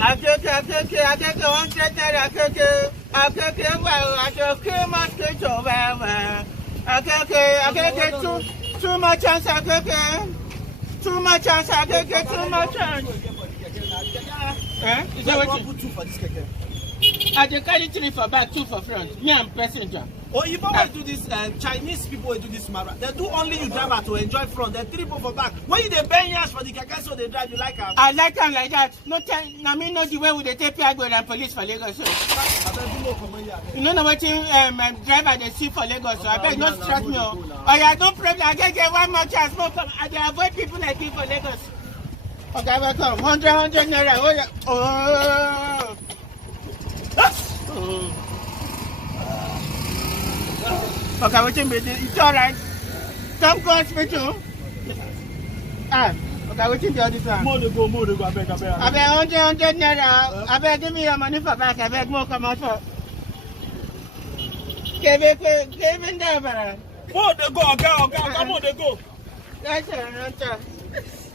Akeke, 100 naira, akeke, well, akeke, mosquito, well. Akeke, too much chance, akeke. Too much chance, akeke, too much chance. Is that what you put 2 for this keke? I dey carry 3 for back, 2 for front. Me and passenger. Oh, if I do this, Chinese people will do this mara. They do only you driver to enjoy front. They 3 people for back. When you dey bend yash for the keke, so they drive, you like them? I like them like that. No time. I mean, know the way we dey take Piagbo and police for Lagos. So. You know what my driver they see for Lagos. So I beg not stress me. Oh yeah, no problem. I get 1 more chance. More come. I dey avoid people like you for Lagos. Okay, welcome. 100 naira. Oh yeah. Oh. Okay, waiting me. It's alright. Come go hospital. Okay, waiting the other time. More to go, I beg. I beg 100 naira. I beg give me your money for back. I beg more come out for. Give in there, brother. More to go, okay, come on, they go. That's it.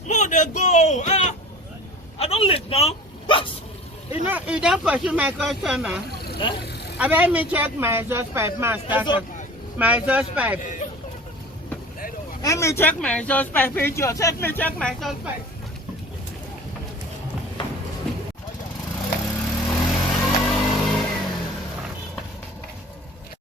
More to go. I don't late now. You know, you don't pursue my customer. I beg me check my exhaust pipe, master. My exhaust pipe. Let me check my exhaust pipe. Let me check my exhaust pipe.